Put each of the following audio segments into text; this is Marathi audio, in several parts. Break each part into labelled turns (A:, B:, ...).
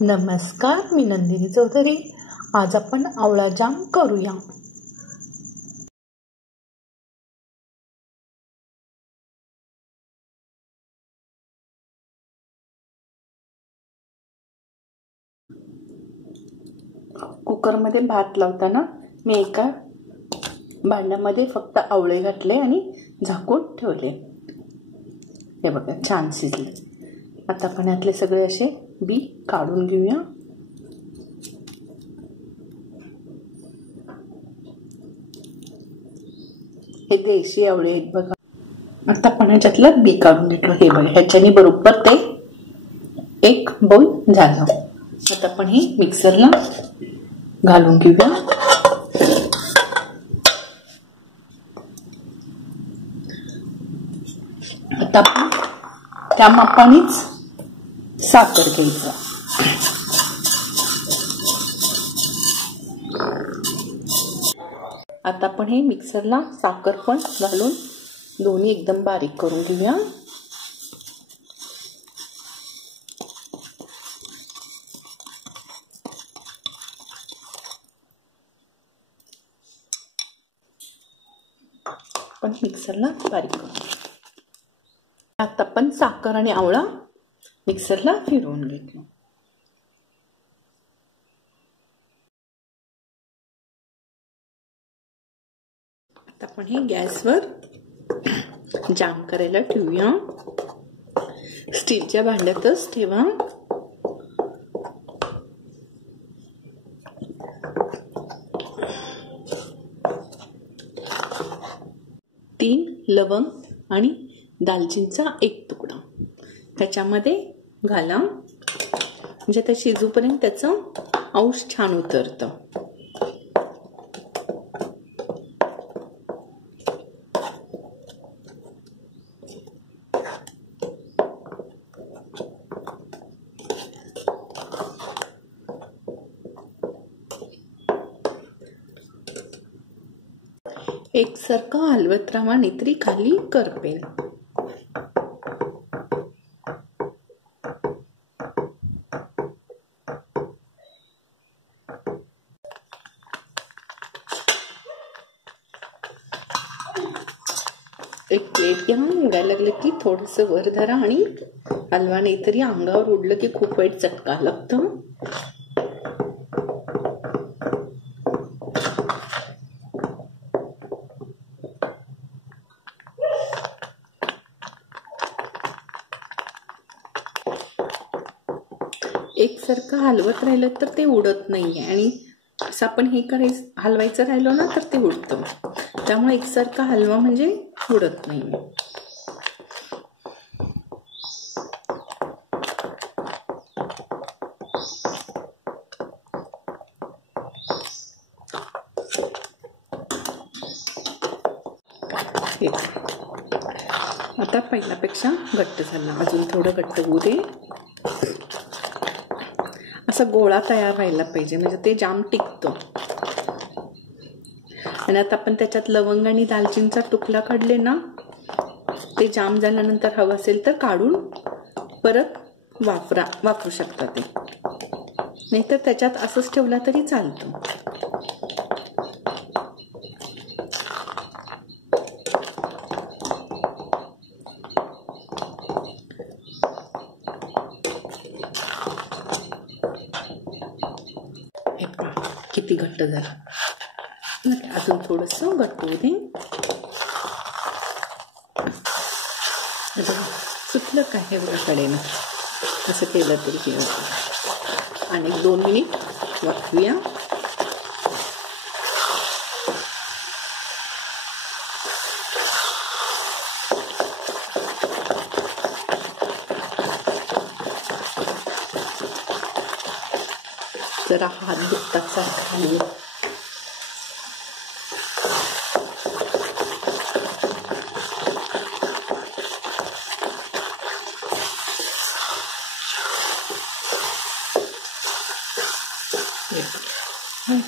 A: नमस्कार मी नंदिनी चौधरी. आज आपण आवळा जाम करूया. कुकरमध्ये भात लावताना मी एका भांड्यामध्ये फक्त आवळे घातले आणि झाकून ठेवले. हे बघा छान शिजले. आता आपण यातले सगळे असे बी काढून घेऊया हे देशी आवळे आहेत बघा आता आपण ह्याच्यातलं बी काढून घेतलं हे बघा ह्याच्याने बरोबर ते एक बोल झालं आता आपण हे मिक्सरला घालून घेऊया आता आपण त्या मापानेच साखर घ्यायचं. आता आपण हे मिक्सरला साखर पण घालून दोन्ही एकदम बारीक करून घेऊया. पण मिक्सरला बारीक करू आता आपण साखर आणि आवळा मिक्सरला फिरवून घेतलं. आता आपण हे गॅसवर जाम करायला ठेवूया. स्टीलच्या भांड्यातच ठेवा. तीन लवंग आणि दालचिनीचा एक तुकडा. त्याच्यामध्ये घाला. म्हणजे त्या शिजूपर्यंत त्याचं अंश छान उतरतं. एकसारखं हलवत राहा नेत्री खाली करपेल एक प्लेट घ्या उडायला लागलं की थोडंसं वर धरा आणि हलवा नाहीतरी अंगावर उडलं की खूप वाईट चटका लागतं. एकसारखं हलवत राहिलं तर ते उडत नाही आहे आणि असं आपण हे करायचं हलवायचं राहिलो ना तर ते उडतं. त्यामुळे एकसारखा हलवा म्हणजे उडत नाही आता पहिल्यापेक्षा घट्ट झाला. अजून थोडं घट्ट होऊ दे. असा गोळा तयार व्हायला पाहिजे. म्हणजे ते जाम टिकतं. आणि आपण त्याच्यात लवंग आणि दालचिनीचा तुकडा काढले ना ते जाम झाल्यानंतर हवं असेल तर काढून परत वापरा वापरू शकता ते. नाहीतर त्याच्यात असंच ठेवला तरी चालतो. हे किती घट्ट झालं. अजून थोडंसं घट्ट दे सुटलं काय हे बघा कडेनं? असं केलं तरी किंवा आणि दोन मिनिट वाटूया जरा हात दुखतात सारखा असं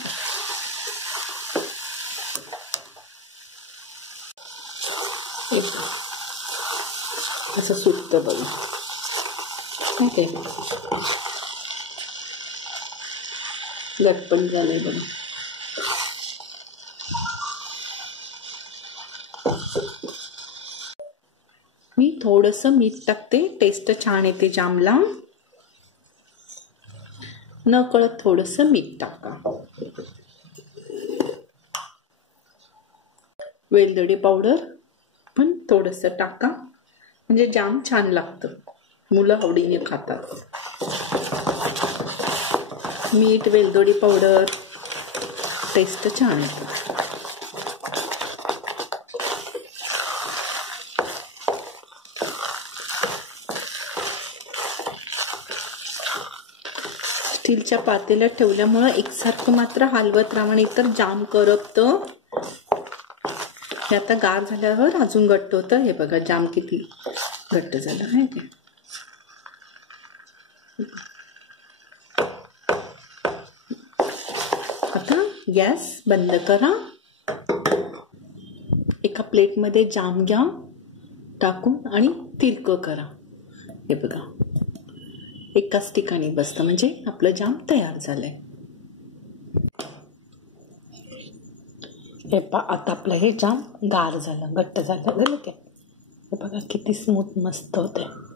A: सुटतं बघा. माहिती आहे गटपण झालंय बघा. मी थोडंसं मीठ टाकते. टेस्ट छान येते जामला. न कळत थोडंसं मीठ टाका. वेलदोडी पावडर पण थोडंसं टाका. म्हणजे जाम छान लागतं. मुलं आवडीने खातात. मीठ वेलदोडी पावडर टेस्ट छान येतं. स्टीलच्या पातेल्यात ठेवल्यामुळं एकसारखं मात्र हलवत राहा. आणि तर जाम करपतं. हे आता गार झाल्यावर अजून घट्ट होतं. हे बघा जाम किती घट्ट झालं आहे का? आता गॅस बंद करा. एका प्लेटमध्ये जाम घ्या टाकून आणि तिरकं करा. हे बघा. एकाच ठिकाणी बसतं. म्हणजे आपलं जाम तयार झालंय. हे पा आता आपलं हे जाम गार झालं घट्ट झालं. झालं हे बघा किती स्मूथ मस्त होतं